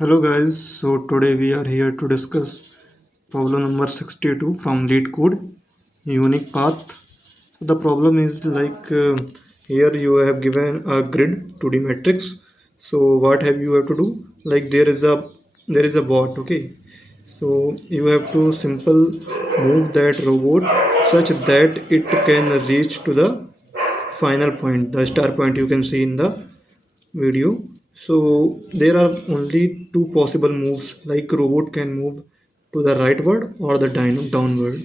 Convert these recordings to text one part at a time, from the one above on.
Hello guys, so today we are here to discuss problem number 62 from LeetCode, unique path. So the problem is here you have given a grid 2D matrix. So what you have to do? Like there is a bot, okay? So you have to simple move that robot such that it can reach to the final point, the star point you can see in the video. So there are only two possible moves, like robot can move to the rightward or the downward.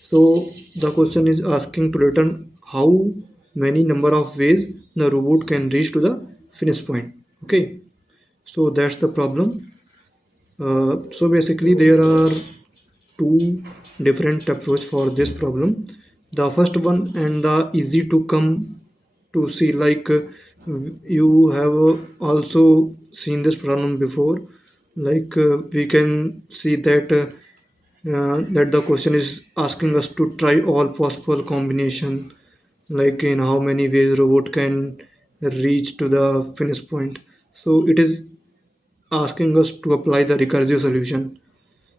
So the question is asking to return how many number of ways the robot can reach to the finish point. Okay, so that's the problem. So basically there are two different approach for this problem. The first one and the easy to come to see, you have also seen this problem before. We can see that the question is asking us to try all possible combination, like in how many ways robot can reach to the finish point. So it is asking us to apply the recursive solution.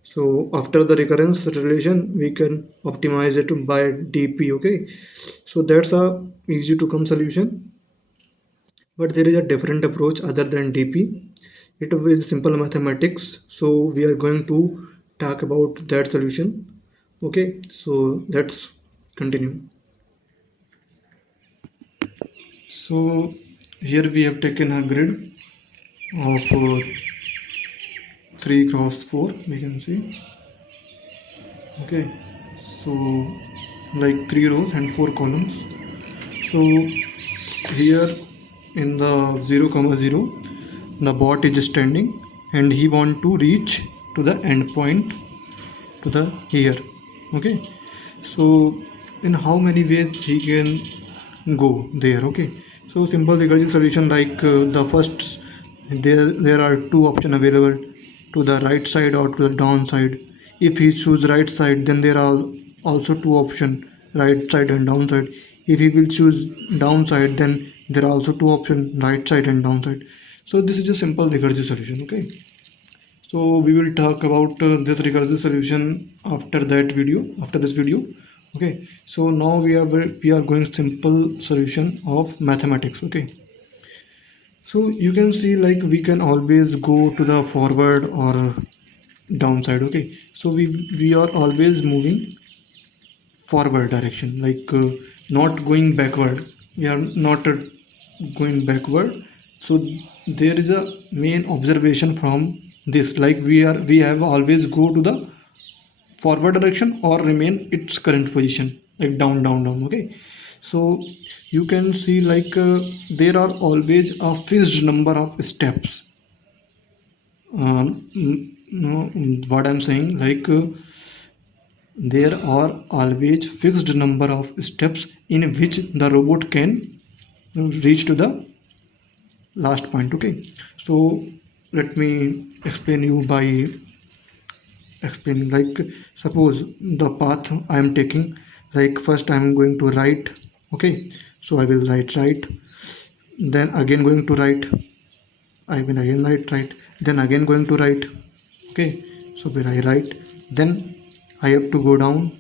So after the recurrence relation, we can optimize it by DP. Okay, so that's a easy to come solution. But there is a different approach other than DP. It is simple mathematics. So we are going to talk about that solution. Okay, so let's continue. So here we have taken a grid of 3 cross 4, we can see. Okay, so like 3 rows and 4 columns. So here in the 0 comma 0, the bot is standing and he want to reach to the end point to the here. Okay, so in how many ways he can go there. Okay, so simple recursive solution, the first, there are two options available, to the right side or to the down side. If he choose right side, then there are also two options, right side and down side. If he will choose down side, then there are also two options, right side and down side. So this is a simple recursive solution. Okay, so we will talk about this recursive solution after this video. Okay, so now we are going simple solution of mathematics. Okay, so you can see, like, we can always go to the forward or downside. Okay, so we are always moving forward direction, not going backward. We are not going backward. So there is a main observation from this, like we have always go to the forward direction or remain its current position, like down. Okay, so you can see, there are always a fixed number of steps. No, what I'm saying, there are always fixed number of steps in which the robot can reach to the last point. Okay, so let me explain you by explaining, suppose the path I am taking, like first I am going to right. Okay, so I will write right, then again going to right, I will again write right, then again going to right. Okay, so when I write, then I have to go down,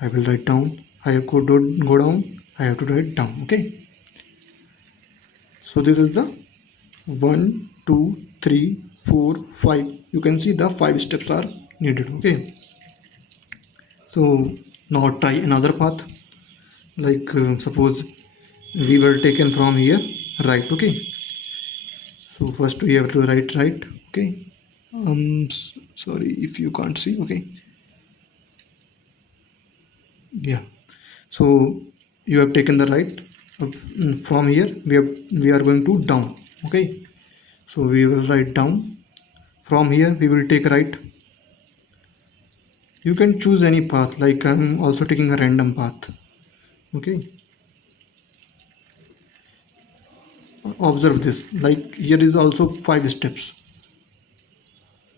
I will write down, I have to go down, I have to write down. Okay, so this is the 1 2 3 4 5. You can see the 5 steps are needed. Okay, so now try another path, suppose we were taken from here right. Okay, so first we have to write right. Okay, sorry if you can't see. Okay, yeah, so you have taken the right. From here we are going to down. Okay, so we will write down. From here we will take right. You can choose any path, like I'm also taking a random path. Okay, observe this, like here is also 5 steps.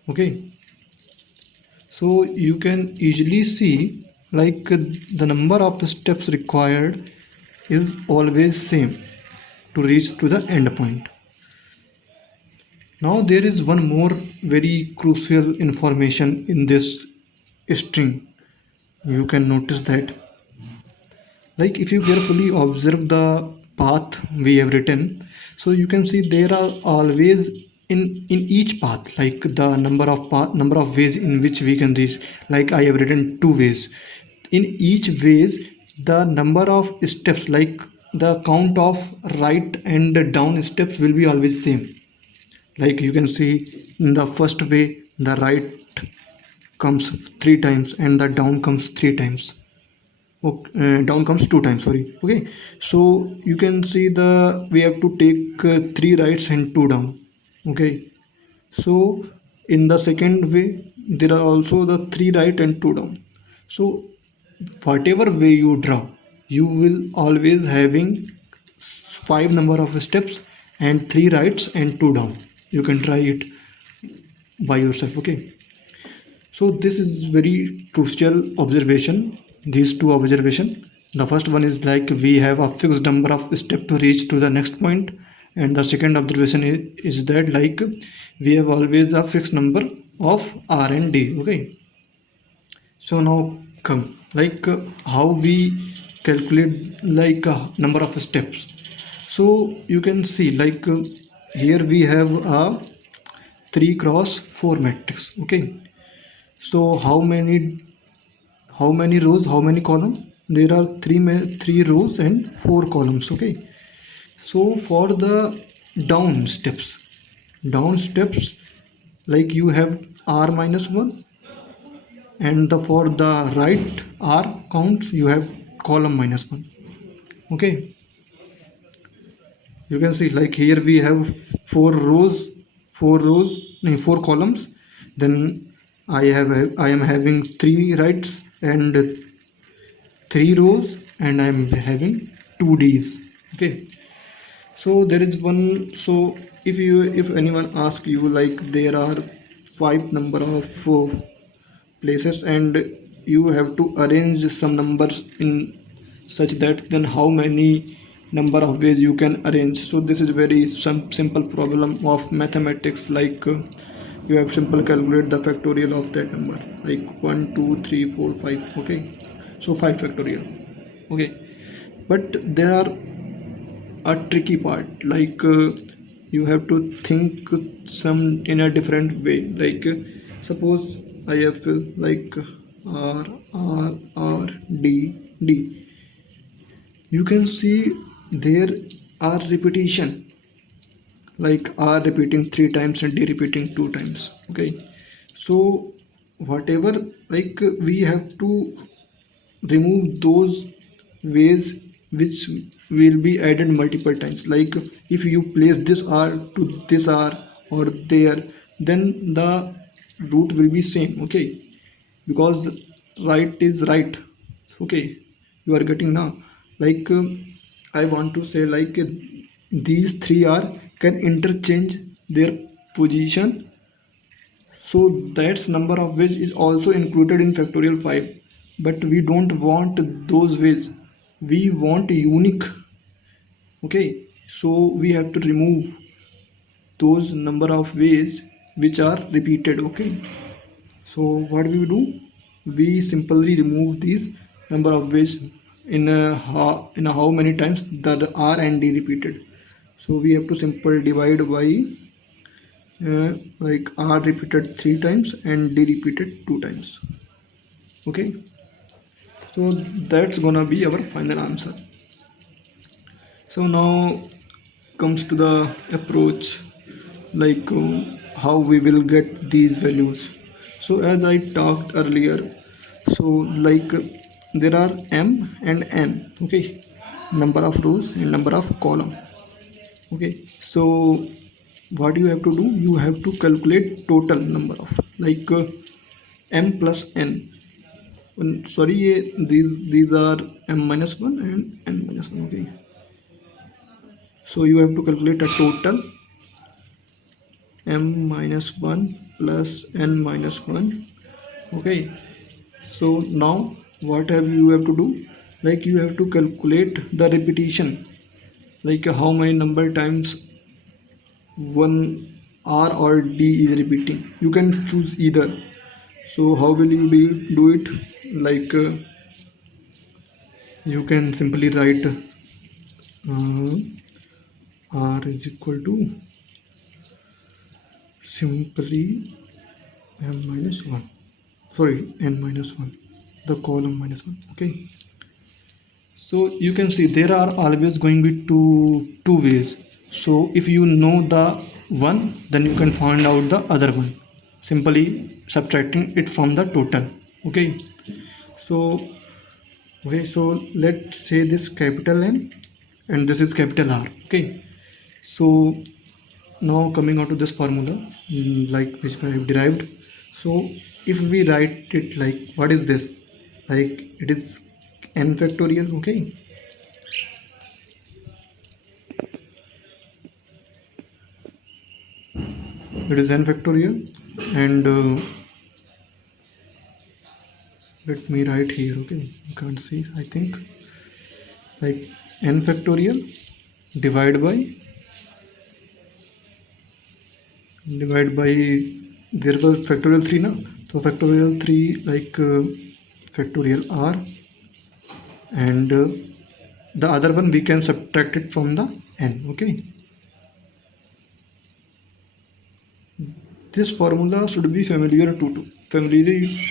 Okay, so you can easily see, the number of steps required is always same to reach to the end point. Now there is one more very crucial information in this string. You can notice that, like if you carefully observe the path we have written, so you can see there are always in each path like the number of ways in which we can reach. Like I have written two ways. In each ways the number of steps, like the count of right and down steps will be always same. Like you can see in the first way the right comes three times and the down comes three times. Okay, down comes two times, sorry. Okay, so you can see the we have to take three rights and two down. Okay, so in the second way there are also the three right and two down. So whatever way you draw, you will always having five number of steps and three rights and two down. You can try it by yourself. Okay, so this is very crucial observation, these two observation. The first one is like we have a fixed number of steps to reach to the next point, and the second observation is that like we have always a fixed number of R and D. Okay, so now come like how we calculate like number of steps. So you can see like here we have a 3 cross 4 matrix. Okay, so how many rows, how many columns? There are three rows and four columns. Okay, so for the down steps, like you have r minus 1, and the for the right r counts you have column minus 1. Okay, you can see like here we have four columns. Then I am having three rights and three rows, and I am having two D's. Okay, so there is one. So if anyone asks you like there are five number of places and you have to arrange some numbers in such that, then how many number of ways you can arrange. So this is very simple problem of mathematics. Like you have simple calculate the factorial of that number, like 1 2 3 4 5. Okay, so 5 factorial. Okay, but there are a tricky part, like you have to think some in a different way. Like suppose I have like r r r d d. You can see there are repetition, like r repeating three times and d repeating two times. Okay, so whatever, like we have to remove those ways which will be added multiple times. Like if you place this r to this r or there, then the root will be same. Okay, because right is right. Okay, you are getting now. Like I want to say like these three r can interchange their position, so that's number of ways is also included in factorial 5. But we don't want those ways, we want unique. Okay, so we have to remove those number of ways which are repeated. Okay, so what we do, we simply remove these number of ways in how many times the r and d repeated. So we have to simple divide by like r repeated three times and d repeated two times. Okay, so that's gonna be our final answer. So now comes to the approach, like how we will get these values. So as I talked earlier, so like there are m and n. Okay, number of rows and number of column. Okay, so what you have to do, you have to calculate total number of like m plus n. Sorry, these are m minus 1 and n minus 1. Okay, so you have to calculate a total m minus 1 plus n minus 1. Okay, so now what you have to do, like you have to calculate the repetition, like how many number times one R or D is repeating. You can choose either. So how will you do it? Like you can simply write R is equal to simply m minus 1. Sorry, n minus 1. The column minus 1. Okay. So you can see there are always going to be two ways. So if you know the one, then you can find out the other one, simply subtracting it from the total. Okay. So let's say this capital N and this is capital R. Okay. So now coming out to this formula, like which I have derived. So if we write it like, what is this? Like it is n factorial. Okay. It is n factorial, and let me write here. Okay, you can't see, I think, like n factorial divide by there was factorial 3 now, so factorial 3 like factorial r, and the other one we can subtract it from the n. Okay, this formula should be familiar to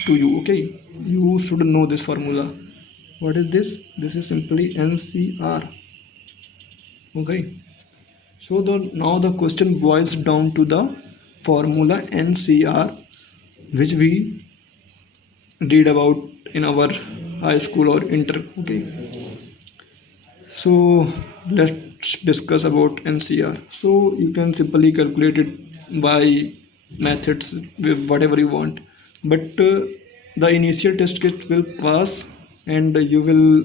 you. Okay, you should know this formula. What is this? This is simply NCR. Okay, so now the question boils down to the formula NCR, which we read about in our high school or inter. Okay, so let's discuss about NCR. So you can simply calculate it by methods with whatever you want, but the initial test kit will pass and you will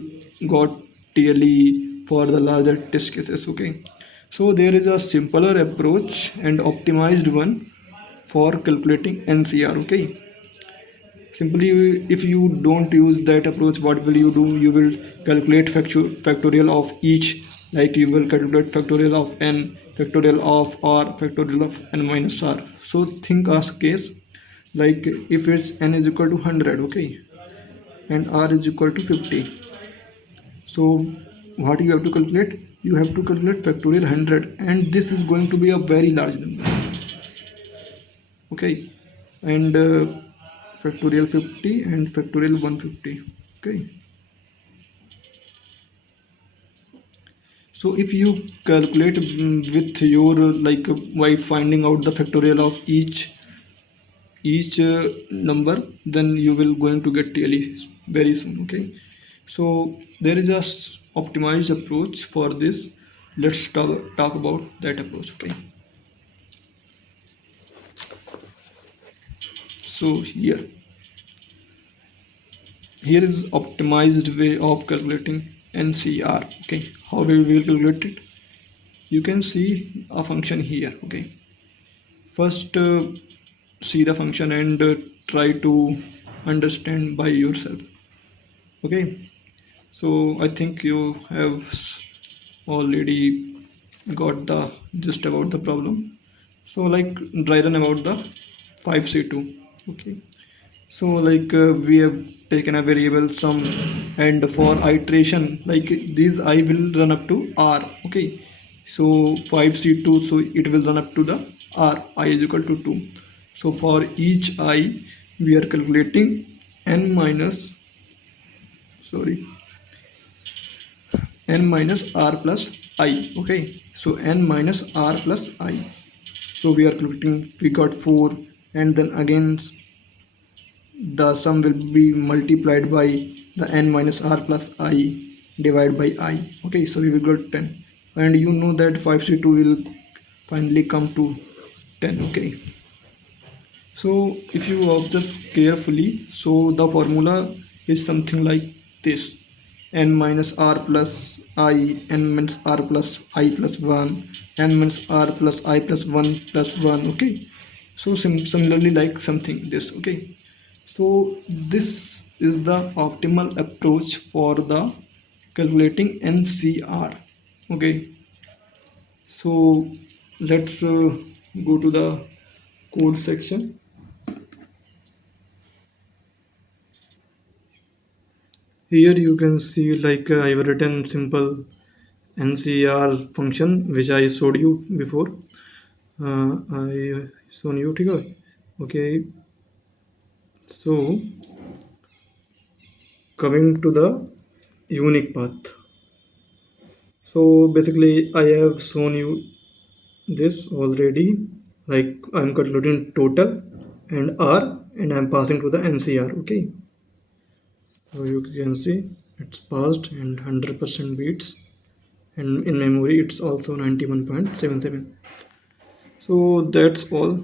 got TLE for the larger test cases. Okay, so there is a simpler approach and optimized one for calculating NCR. Okay, simply if you don't use that approach, what will you do? You will calculate factorial of each, like you will calculate factorial of n, factorial of r, factorial of n minus r. So think as case like if it's n is equal to 100, okay, and r is equal to 50. So what you have to calculate? You have to calculate factorial 100, and this is going to be a very large number. Okay, and factorial 50 and factorial 150. Okay, so if you calculate with your like by finding out the factorial of each number, then you will going to get TLE very soon. Okay, so there is a optimized approach for this. Let's talk about that approach. Okay, so here is optimized way of calculating NCR. Okay, how we will calculate it? You can see a function here. Okay, first see the function and try to understand by yourself. Okay, so I think you have already got the gist about the problem. So like dry run about the 5c2. Okay, so like we have taken a variable sum, and for iteration like this I will run up to r. Okay, so 5c2, so it will run up to the r, I is equal to 2. So for each I we are calculating n minus r plus I. Okay, so n minus r plus I. So we are calculating, we got 4, and then again the sum will be multiplied by the n minus r plus I divided by I. Okay, so we will get 10, and you know that 5c2 will finally come to 10. Okay, so if you observe carefully, so the formula is something like this: n minus r plus I, n minus r plus I plus 1, n minus r plus I plus 1 plus 1. Okay, so similarly like something this. Okay, so this is the optimal approach for the calculating NCR. Okay, so let's go to the code section. Here you can see like I have written simple NCR function which I showed you before. I shown you, ठीक है? Okay, so coming to the unique path. So basically I have shown you this already, like I'm calculating total and R and I'm passing to the NCR. Okay, so you can see it's passed and 100% beats, and in memory it's also 91.77. So that's all.